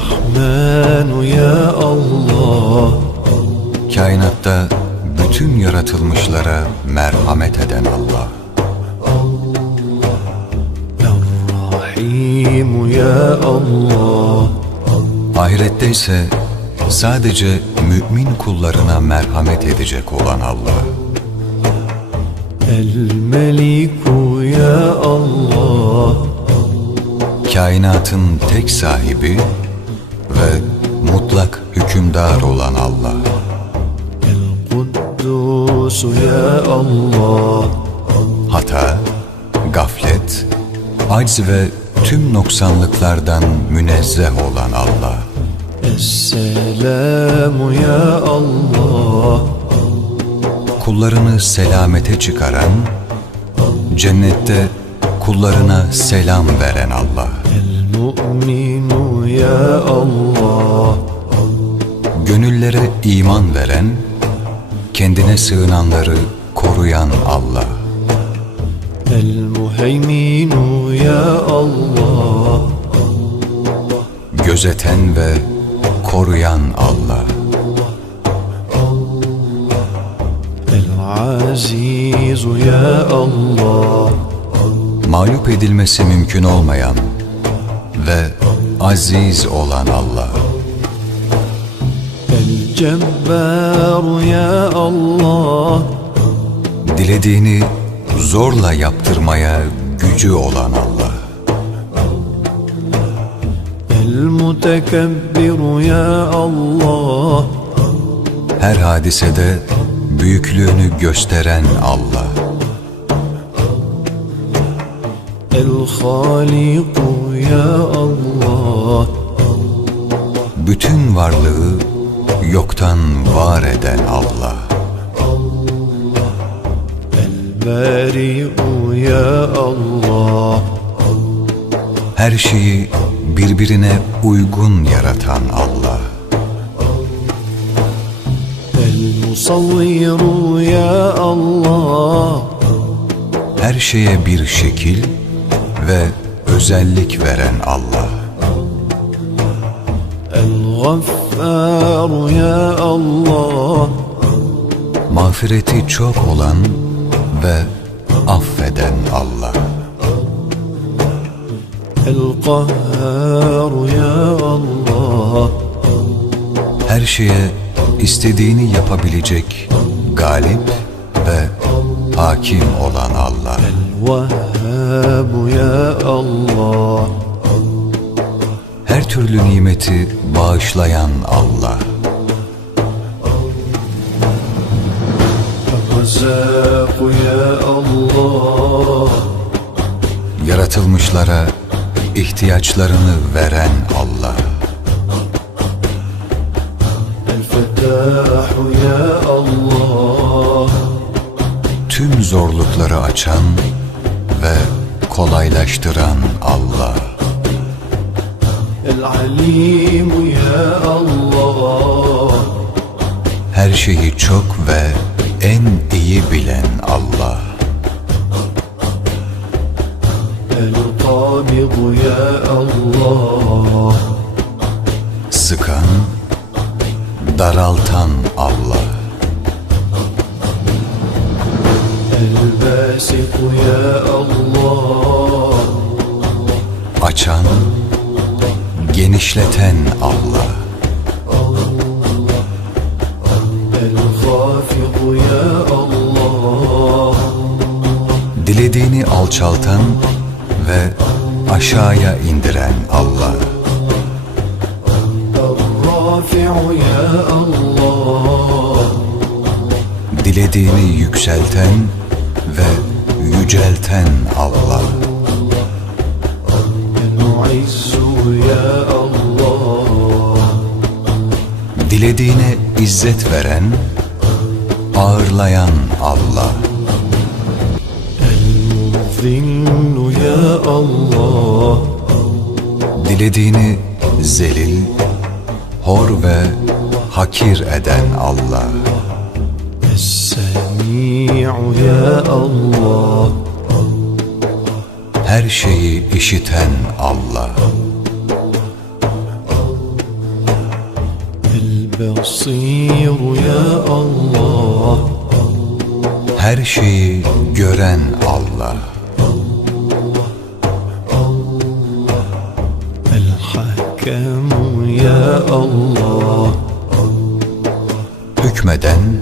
Rahmenu ya Allah. Kainatta bütün yaratılmışlara merhamet eden Allah. Rahimu ya Allah. Ahirette ise sadece mümin kullarına merhamet edecek olan Allah. El Meliku ya Allah. Kainatın tek sahibi ve mutlak hükümdar olan Allah. Hata, gaflet, acz ve tüm noksanlıklardan münezzeh olan Allah. Esselamu ya Allah. Kullarını selamete çıkaran, cennette kullarına selam veren Allah. El mu'minu ya Allah. Gönüllere iman veren, kendine sığınanları koruyan Allah. El muheyminu ya Allah. Gözeten ve koruyan Allah. Azizu ya Allah. Mağlup edilmesi mümkün olmayan ve aziz olan Allah. El Cebbar ya Allah. Dilediğini zorla yaptırmaya gücü olan Allah. El Mutekebbir ya Allah. Her hadisede büyüklüğünü gösteren Allah. El Haliku ya Allah. Bütün varlığı yoktan var eden Allah. El-Beri'u ya Allah. Her şeyi birbirine uygun yaratan Allah. El-Musavviru ya Allah. Her şeye bir şekil ve özellik veren Allah. Gaffar ya Allah. Mağfireti çok olan ve affeden Allah. El Kahhar ya Allah. Her şeye istediğini yapabilecek galip ve hakim olan Allah. El Vehhab ya Allah türlü nimeti bağışlayan Allah. Yaratılmışlara ihtiyaçlarını veren Allah. Tüm zorlukları açan ve kolaylaştıran Allah. العليم يا الله Her şeyi çok ve en iyi bilen Seni yükselten ve yücelten Allah. Dilediğine izzet veren, ağırlayan Allah. Dilediğini zelil, hor ve hakir eden Allah. Allah Her şeyi işiten Allah. El-Basir ya Allah. Her şeyi gören Allah. El-Hakam ya Allah. Hükmeden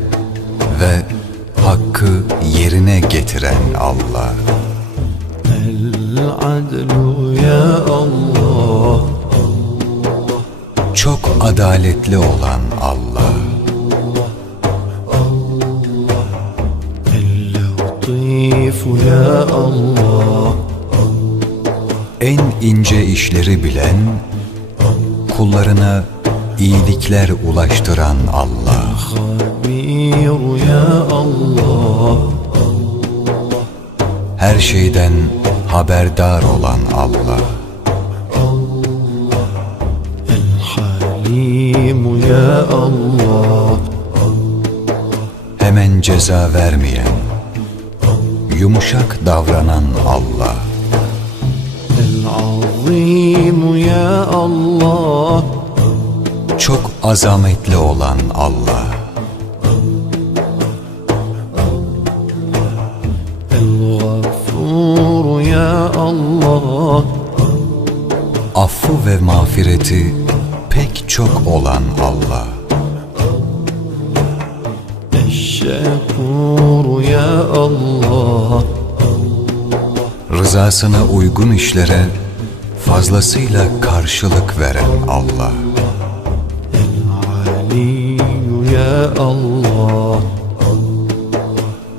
ve hakkı yerine getiren Allah. Ya Allah. Çok adaletli olan Allah. Ya Allah. En ince işleri bilen kullarına iyilikler ulaştıran Allah. خبير يا الله Her şeyden haberdar olan Allah. الحليم يا الله Hemen ceza vermeyen, yumuşak davranan Allah. العظيم يا الله Çok azametli olan Allah. El-Gafur ya Allah. Affı ve mağfireti pek çok olan Allah. Eşşekur ya Allah. Rızasına uygun işlere fazlasıyla karşılık veren Allah. Allah.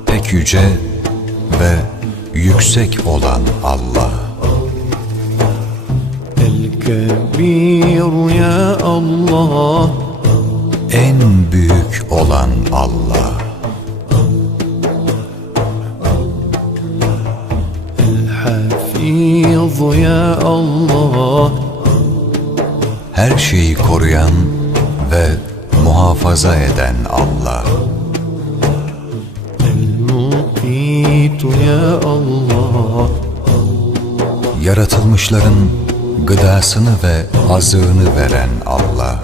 Pek yüce ve yüksek olan Allah. El Kebir ya Allah. En büyük olan Allah. El Hafiz ya Allah. Her şeyi koruyan ve muhafaza eden Allah. Yaratılmışların gıdasını ve azığını veren Allah.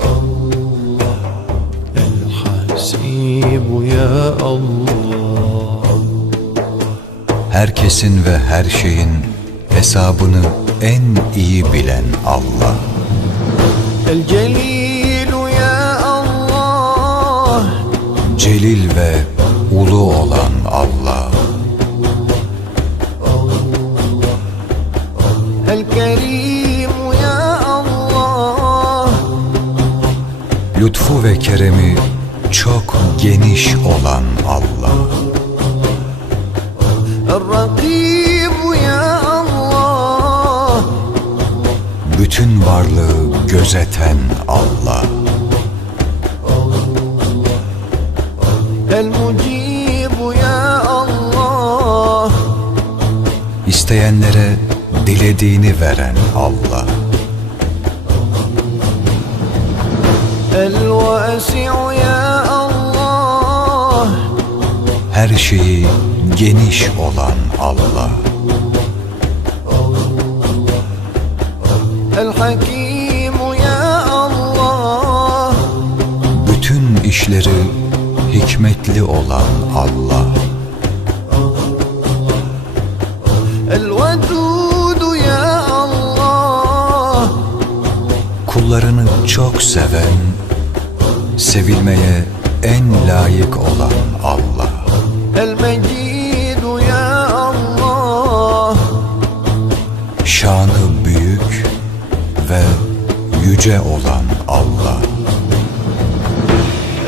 Herkesin ve her şeyin hesabını en iyi bilen Allah. El-Celil celil ve ulu olan Allah. El kerimu ya Allah. Lütfu ve keremi çok geniş olan Allah. Rabbimu ya Allah. Bütün varlığı gözeten Allah. İsteyenlere dilediğini veren Allah. Her şeyi geniş olan Allah. Bütün işleri hikmetli olan Allah. kullarını çok seven, sevilmeye en layık olan Allah. El Mecidu ya Allah. Şanı büyük ve yüce olan Allah.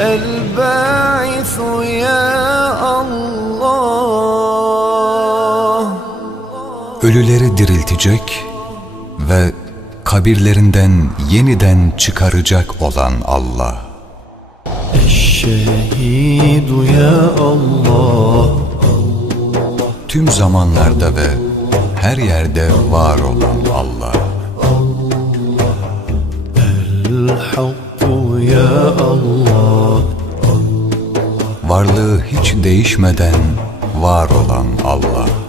El Ba'ithu ya Allah. Ölüleri diriltecek kabirlerinden yeniden çıkaracak olan Allah. Eşşehidu ya Allah Tüm zamanlarda ve her yerde var olan Allah. Ya Allah Varlığı hiç değişmeden var olan Allah.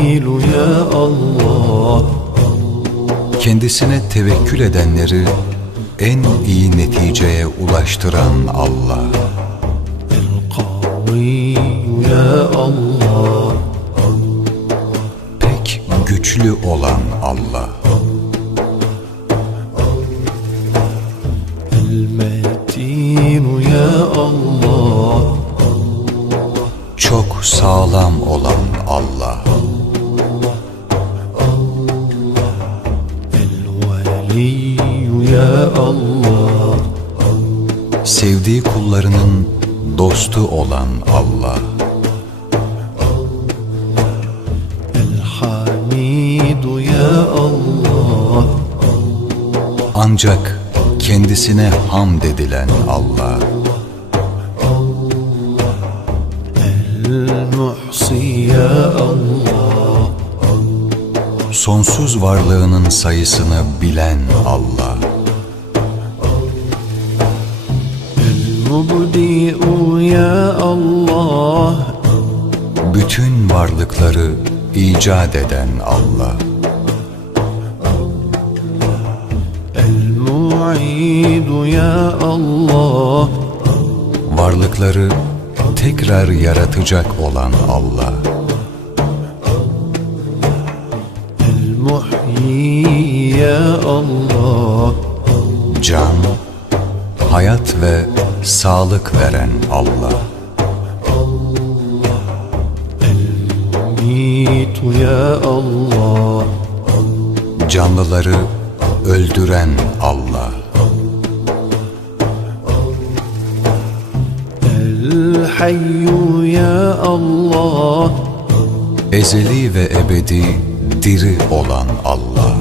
Cemilu ya Allah. Kendisine tevekkül edenleri en iyi neticeye ulaştıran Allah. Ya Allah. Pek güçlü olan Allah. dostu olan Allah. Elhamidu ya Allah. Ancak kendisine ham dedilen Allah. El-Muhsi ya Allah. Sonsuz varlığının sayısını bilen Allah. ya Allah! Bütün varlıkları icat eden Allah. El-Mu'idu ya Allah! Varlıkları tekrar yaratacak olan Allah. El-Muhyi ya Allah! Can, hayat ve sağlık veren Allah. Allah, Elmitu ya Allah. Canlıları öldüren Allah. El hayyu ya Allah. Ezeli ve ebedi diri olan Allah.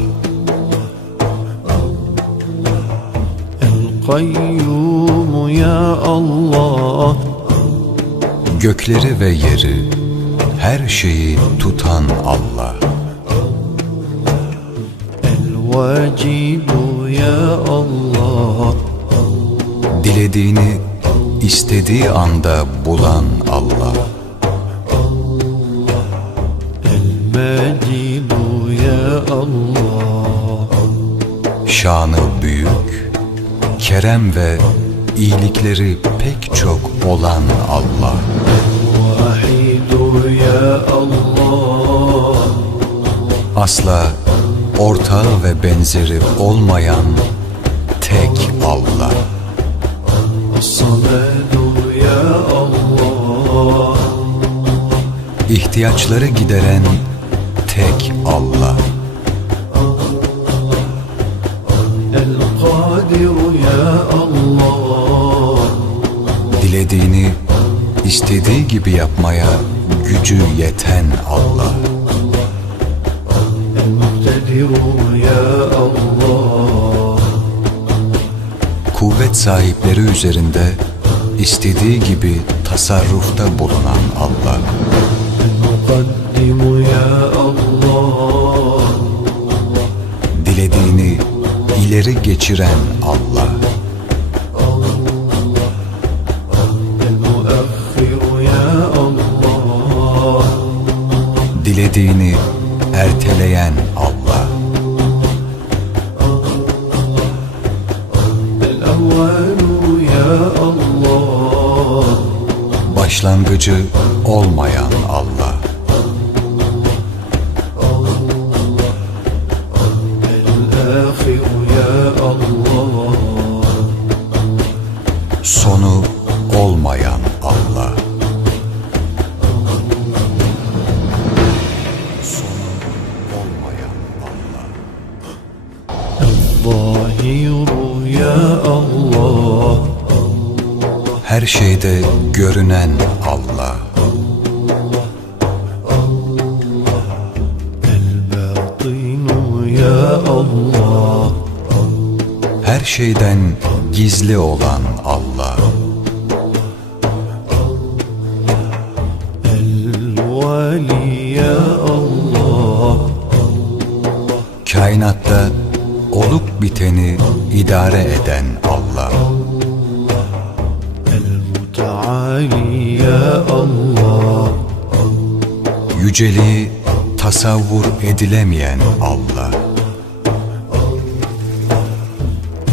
El kayyum ya Allah. Gökleri ve yeri her şeyi tutan Allah. El vacibu ya Allah. Dilediğini istediği anda bulan Allah. El ya Allah. Şanı büyük, kerem ve iyilikleri pek çok olan Allah. Asla ortağı ve benzeri olmayan tek Allah. İhtiyaçları gideren tek Allah. El-Kadir ya Allah dilediğini istediği gibi yapmaya gücü yeten Allah. Kuvvet sahipleri üzerinde istediği gibi tasarrufta bulunan Allah. Dilediğini ileri geçiren Allah. dediğini erteleyen Allah. Başlangıcı olmayan Allah. Her şeyden gizli olan Allah. El Waliyet Allah, Kainatta olup biteni idare eden Allah. Yüceliği tasavvur edilemeyen Allah.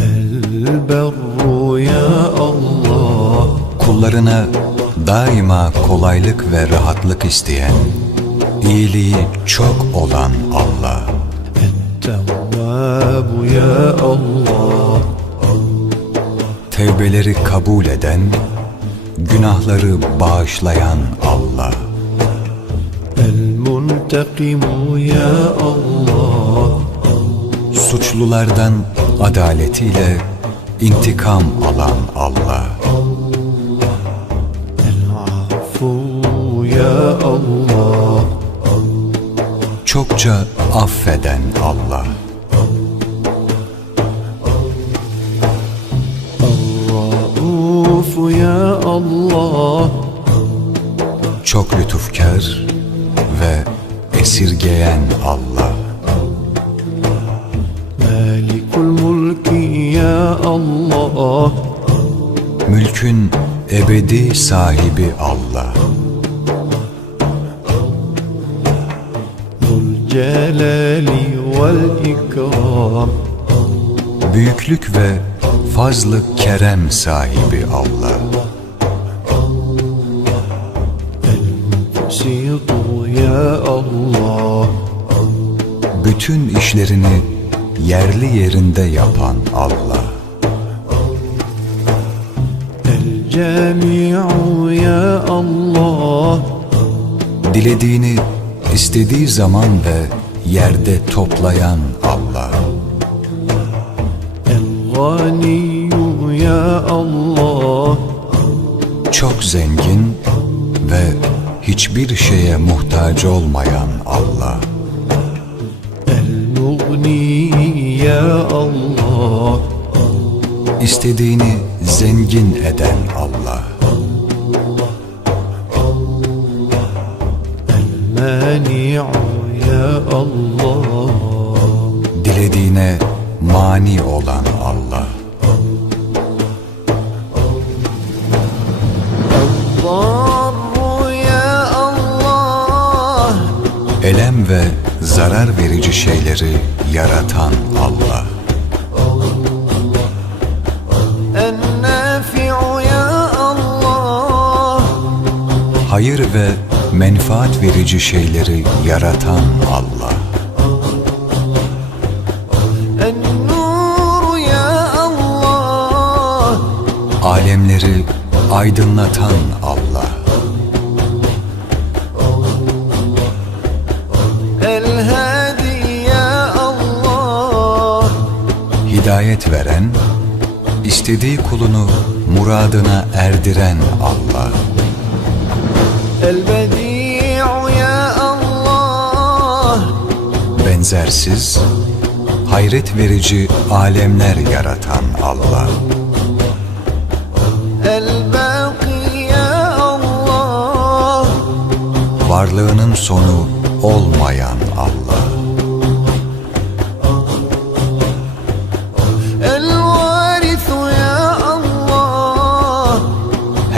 Elberru ya Allah. Kullarına daima kolaylık ve rahatlık isteyen, iyiliği çok olan Allah. Ettevvabu ya Allah. Tevbeleri kabul eden, günahları bağışlayan Allah. Muntetimu ya Allah. Suçlulardan adaletiyle intikam alan Allah. El-Afu ya Allah. Çokça affeden Allah. Ar-Rauf ya Allah. Çok lütufkar ve esirgeyen Allah. Melikul mulki ya Allah. Mülkün ebedi sahibi Allah. Celali vel ikram. Büyüklük ve fazlı kerem sahibi Allah. Allah, Allah, Allah, Allah. Bütün işlerini yerli yerinde yapan Allah. El cemi'u ya Allah. Dilediğini istediği zaman ve yerde toplayan Allah. El ganiyu ya Allah. Çok zengin hiçbir şeye muhtaç olmayan Allah. El-Mughni ya Allah. İstediğini zengin eden Allah. Allah, Allah. El-Mani'u ya Allah. Dilediğine mani olan Allah. Alem ve zarar verici şeyleri yaratan Allah. Hayır ve menfaat verici şeyleri yaratan Allah. Alemleri aydınlatan Allah. hidayet veren, istediği kulunu muradına erdiren Allah. Benzersiz, hayret verici alemler yaratan Allah. Varlığının sonu olmayan Allah.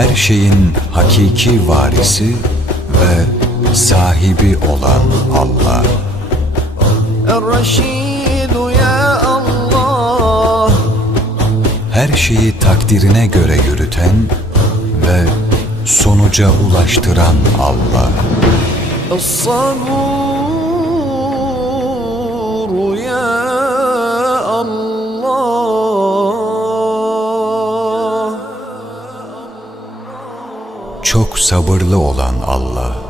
Her şeyin hakiki varisi ve sahibi olan Allah. الرشيد يا الله Her şeyi takdirine göre yürüten ve sonuca ulaştıran Allah. الصبور sabırlı olan Allah.